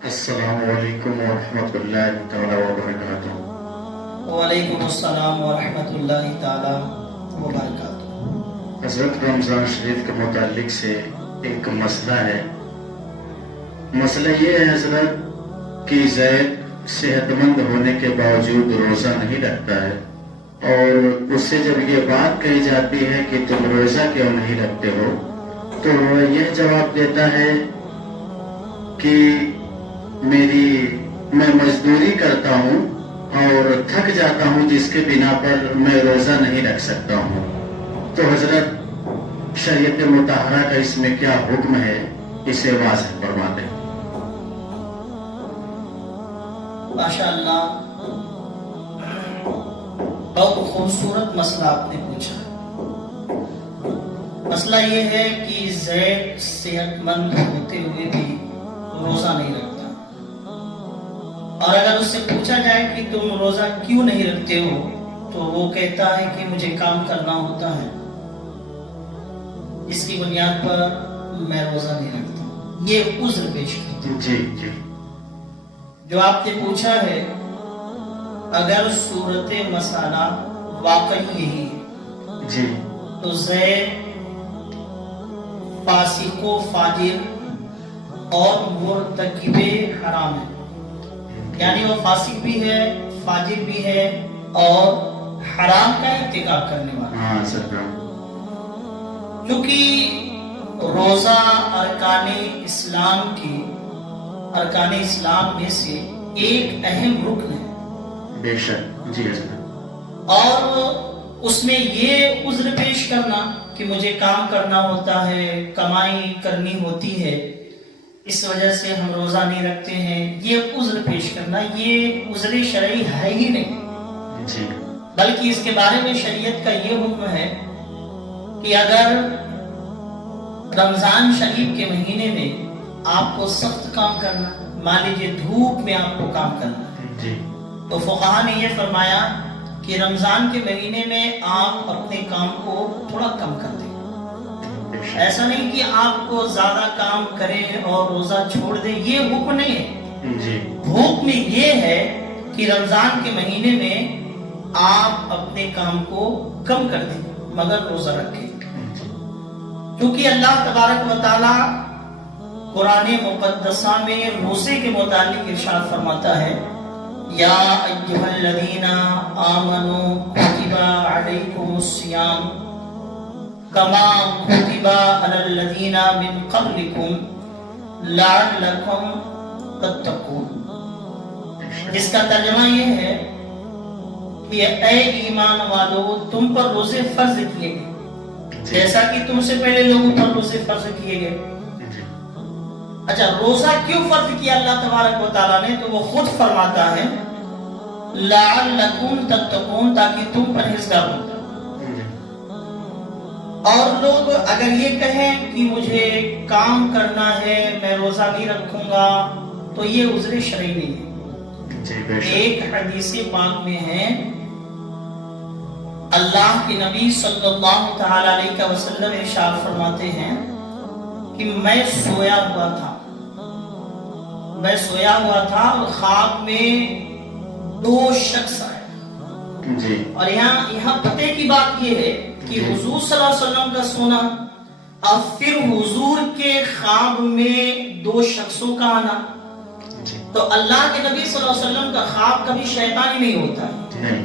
السلام علیکم ورحمۃ اللہ تعالیٰ وبرکاتہ۔ وعلیکم السلام ورحمۃ اللہ تعالی وبرکاتہ۔ حضرت رمضان شریف کے متعلق سے ایک مسئلہ ہے۔ مسئلہ یہ ہے حضرت کہ زید صحت مند ہونے کے باوجود روزہ نہیں رکھتا ہے، اور اس سے جب یہ بات کہی جاتی ہے کہ تم روزہ کیوں نہیں رکھتے ہو، تو وہ یہ جواب دیتا ہے کہ میں مزدوری کرتا ہوں اور تھک جاتا ہوں، جس کے بنا پر میں روزہ نہیں رکھ سکتا ہوں۔ تو حضرت شریعت مطہرہ کا اس میں کیا حکم ہے، اسے واضح فرما دیں۔ ماشاءاللہ، بہت خوبصورت مسئلہ آپ نے پوچھا۔ مسئلہ یہ ہے کہ زید صحت مند ہوتے ہوئے بھی روزہ نہیں رکھتا، اور اگر اس سے پوچھا جائے کہ تم روزہ کیوں نہیں رکھتے ہو، تو وہ کہتا ہے کہ مجھے کام کرنا ہوتا ہے، اس کی بنیاد پر میں روزہ نہیں رکھتا۔ یہ عذر پیش کرتا ہے۔ جی جو آپ نے پوچھا ہے، اگر صورت مسئلہ واقعی یہی ہے جی تو زید فاسق و فاجر اور مرتکب حرام ہے، یعنی وہ فاسق بھی ہے، فاجر بھی ہے، اور حرام کا ارتکاب کرنے والا۔ ہاں سر۔ کیونکہ روزہ ارکان اسلام میں سے ایک اہم رکن ہے، بے شک۔ جی حضرت۔ اور اس میں یہ عذر پیش کرنا کہ مجھے کام کرنا ہوتا ہے، کمائی کرنی ہوتی ہے، اس وجہ سے ہم روزہ نہیں رکھتے ہیں، یہ عذر پیش کرنا، یہ عذر شرعی ہے ہی نہیں۔ جی بلکہ اس کے بارے میں شریعت کا یہ حکم ہے کہ اگر رمضان شریف کے مہینے میں آپ کو سخت کام کرنا، مان لیجیے دھوپ میں آپ کو کام کرنا، جی تو فقہا نے یہ فرمایا کہ رمضان کے مہینے میں آپ اپنے کام کو تھوڑا کم کر دیں۔ ایسا نہیں کہ آپ کو زیادہ کام کریں اور روزہ چھوڑ دیں، یہ حکم نہیں ہے۔ جی حکم یہ ہے کہ رمضان کے مہینے میں آپ اپنے کام کو کم کر دیں مگر روزہ رکھیں، کیونکہ اللہ تبارک و تعالی قرآن مقدسہ میں روزے کے متعلق ارشاد فرماتا ہے، یا ایھا الذین آمنوا کتب علیکم الصیام کما کتب علی الذین من قبلکم لعلکم تتقون۔ جس کا ترجمہ یہ ہے کہ اے ایمان والو، تم پر روزے فرض کیے گئے جیسا کہ تم سے پہلے لوگوں پر روزے فرض کیے گئے۔ اچھا، روزہ کیوں فرض کیا اللہ تبارک و تعالیٰ نے؟ تو وہ خود فرماتا ہے لعلکم تتقون، تاکہ تم پرہیزگار ہو۔ اور لوگ اگر یہ کہیں کہ مجھے کام کرنا ہے، میں روزہ نہیں رکھوں گا، تو یہ عذر شرعی نہیں ہے۔ ایک حدیث پاک میں ہے، اللہ کے نبی صلی اللہ تعالی علیہ وسلم ارشاد فرماتے ہیں کہ میں سویا ہوا تھا اور خواب میں دو شخص آئے۔ جی اور یہاں پتے کی بات یہ ہے کہ حضور صلی اللہ علیہ وسلم کا سونا اور پھر حضور کے خواب میں دو شخصوں کا آنا، تو اللہ کے نبی صلی اللہ علیہ وسلم کا خواب کبھی شیطانی نہیں ہوتا ہے،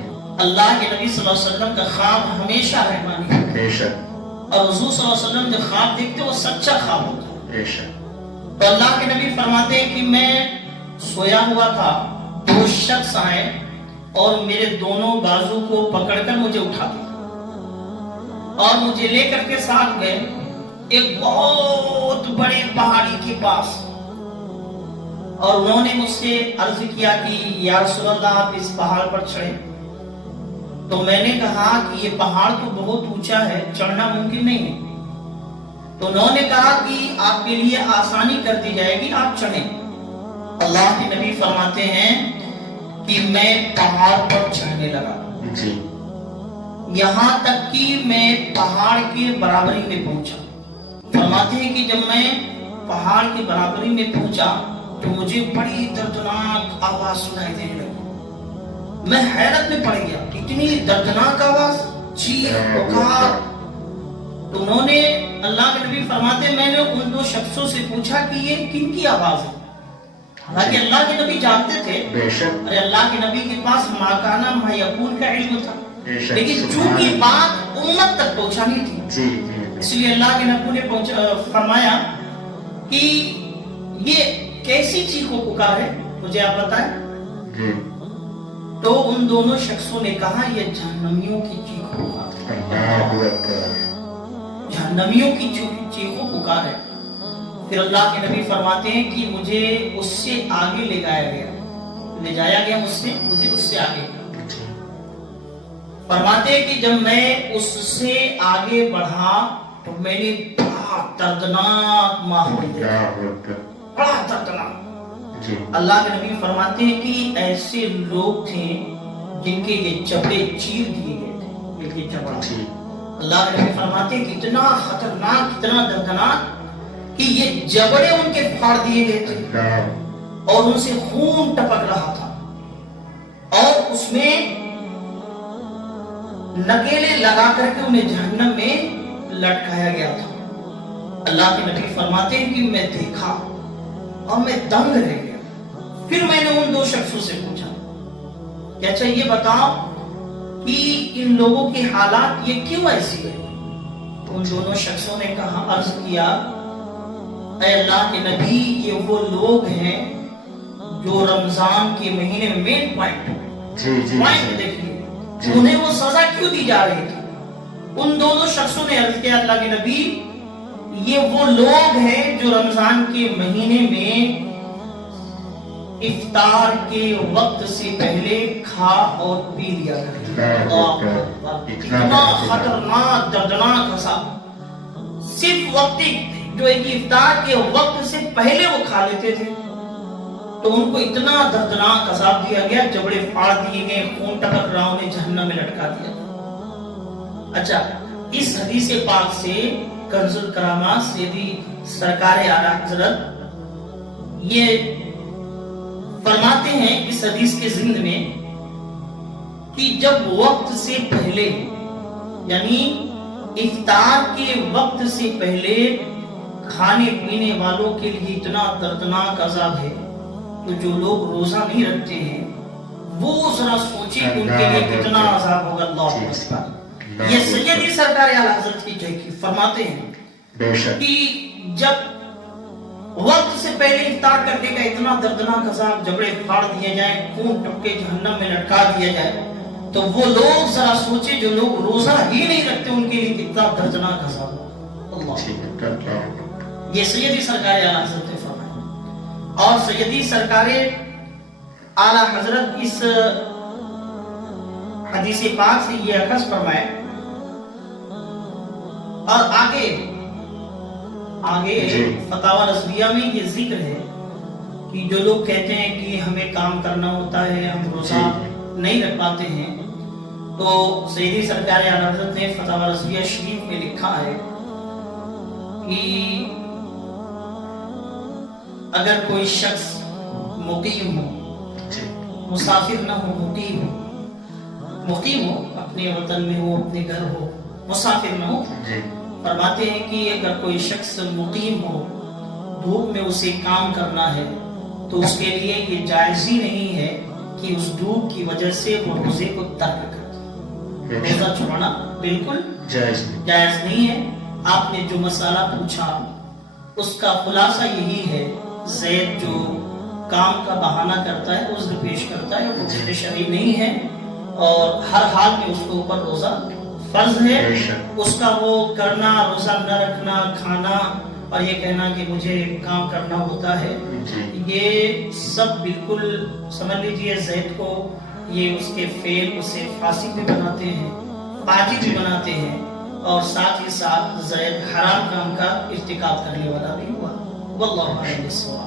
اللہ کے نبی صلی اللہ علیہ وسلم کا خواب ہمیشہ رحمانی ہوتا ہے، اور حضور صلی اللہ علیہ وسلم جو خواب دیکھتے وہ سچا خواب ہوتا ہے۔ تو اللہ کے نبی فرماتے ہیں کہ میں سویا ہوا تھا، دو شخص آئے اور میرے دونوں بازو کو پکڑ کر مجھے اٹھا دیا اور مجھے لے کر کے ساتھ گئے ایک بہت بڑے پہاڑی کے پاس، اور انہوں نے مجھ سے عرض کیا کہ یا رسول اللہ، آپ اس پہاڑ پر چڑھیں۔ تو میں نے کہا کہ یہ پہاڑ تو بہت اونچا ہے، چڑھنا ممکن نہیں ہے۔ تو انہوں نے کہا کہ آپ کے لیے آسانی کر دی جائے گی، آپ چڑھیں۔ اللہ کے نبی فرماتے ہیں کہ میں پہاڑ پر چڑھنے لگا، یہاں تک کہ میں پہاڑ کے برابری میں پہنچا۔ فرماتے ہیں کہ جب میں پہاڑ کے برابری میں پہنچا تو مجھے بڑی دردناک آواز سنائی دینے لگی. میں حیرت میں پڑ گیا, اتنی دردناک آواز, چیخ پکار. تو انہوں نے, اللہ کے نبی فرماتے ہیں, میں نے ان دو شخصوں سے پوچھا کہ یہ کن کی آواز ہے. حالانکہ اللہ کے نبی جانتے تھے, ارے اللہ کے نبی کے پاس ما کانا ما یکون کا علم تھا, لیکن چونکہ بات امت تک پہنچانی تھی, اس لیے اللہ کے نبی نے فرمایا کہ یہ کیسی چیخ و پکار ہے, مجھے آپ بتائیں. تو ان دونوں شخصوں نے کہا یہ جہنمیوں کی چیخ و پکار ہے, جہنمیوں کی چیخ و پکار ہے. پھر اللہ کے نبی فرماتے ہیں کہ مجھے اس سے آگے لے جایا گیا مجھے اس سے آگے. فرماتے ہیں کہ جب میں اس سے آگے بڑھا تو میں نے بڑا دردناک ماحول دیکھا, بڑا دردناک. اللہ کے نبی فرماتے ہیں کہ ایسے لوگ تھے جن کے یہ جبڑے چیر دیے گئے تھے, یہ جبڑا. اللہ کے نبی فرماتے ہیں کہ اتنا خطرناک, اتنا دردناک کہ یہ جبڑے ان کے پھاڑ دیے گئے تھے اور ان سے خون ٹپک رہا تھا, اور اس میں نکیلے لگا کر کے انہیں جہنم میں لٹکایا گیا تھا. اللہ کے نبی فرماتے ہیں کہ میں دیکھا اور میں دنگ رہ گیا. پھر میں نے ان دو شخصوں سے پوچھا کہ اچھا یہ بتاؤ کہ ان لوگوں کے حالات یہ کیوں ایسی ہے. ان دونوں شخصوں نے کہا, عرض کیا, اے اللہ کے نبی, یہ وہ لوگ ہیں جو رمضان کے مہینے میں مین پوائنٹ دیکھیے, انہیں وہ سزا کیوں دی جا رہی تھی. ان دونوں شخصوں نے عرض کیا, اللہ کے نبی, یہ وہ لوگ ہیں جو رمضان کے مہینے میں افطار کے وقت سے پہلے کھا اور پی لیا کرتے ہیں. اتنا خطرناک دردناک عذاب, صرف وقتی جو ایک افطار کے وقت سے پہلے وہ کھا لیتے تھے تو ان کو اتنا دردناک عذاب دیا گیا, جبڑے پھاڑ دیے گئے, خون ٹپک رہا, انہیں جہنم میں لٹکا دیا. اچھا, اس حدیث پاک سے کنز الکرامات سیدی سرکار اعلیٰ حضرت یہ فرماتے ہیں اس حدیث کے ضمن میں کہ جب وقت سے پہلے, یعنی افطار کے وقت سے پہلے کھانے پینے والوں کے لیے اتنا دردناک عذاب ہے, تو جو لوگ روزہ نہیں رکھتے ہیں وہ ذرا سوچیں کہ ان کے لیے کتنا عذاب ہوگا. اللہ اکبر. یہ سیدی سرکار اعلیٰ حضرت کی جائے فرماتے ہیں کہ جب وقت سے پہلے افطار کرنے کا اتنا دردناک عذاب, جبڑے پھاڑ دیے جائیں, خون ٹپکے جہنم میں لٹکا دیا جائے, تو وہ لوگ ذرا سوچیں جو لوگ روزہ ہی نہیں رکھتے ان کے لیے کتنا دردناک عذاب ہوگا. یہ سیدی سرکار اعلیٰ حضرت نے فرمایا. اور سیدی سرکار اعلیٰ حضرت اس حدیث پاک سے یہ اخذ فرمائے, اور آگے فتاوی رضویہ میں یہ ذکر ہے کہ جو لوگ کہتے ہیں کہ ہمیں کام کرنا ہوتا ہے, ہم روزہ نہیں رکھ پاتے ہیں, تو سیدی سرکار اعلیٰ حضرت نے فتاوی رضویہ شریف میں لکھا ہے کہ اگر کوئی شخص مقیم ہو, مسافر نہ ہو, مقیم ہو, اپنے وطن میں ہو, اپنے گھر ہو, مسافر نہ ہو, فرماتے ہیں کہ اگر کوئی شخص مقیم ہو, دھوپ میں اسے کام کرنا ہے, تو اس کے لیے یہ جائز ہی نہیں ہے کہ اس دھوپ کی وجہ سے وہ روزے کو ترک کر. روزہ چھوڑنا بالکل جائز نہیں ہے. آپ نے جو مسئلہ پوچھا اس کا خلاصہ یہی ہے, زید جو کام کا بہانہ کرتا ہے, عذر پیش کرتا ہے, وہ عذر شرعی نہیں ہے, اور ہر حال میں اس کے اوپر روزہ فرض ہے. اس کا وہ کرنا, روزہ نہ رکھنا, کھانا اور یہ کہنا کہ مجھے کام کرنا ہوتا ہے, یہ سب بالکل سمجھ لیجئے زید کو یہ اس کے فعل اسے فاسق بھی بناتے ہیں, فاجر بھی بناتے ہیں, اور ساتھ ہی ساتھ زید حرام کام کا ارتکاب کرنے والا بھی ہوا. واللہ اعلم بالصواب.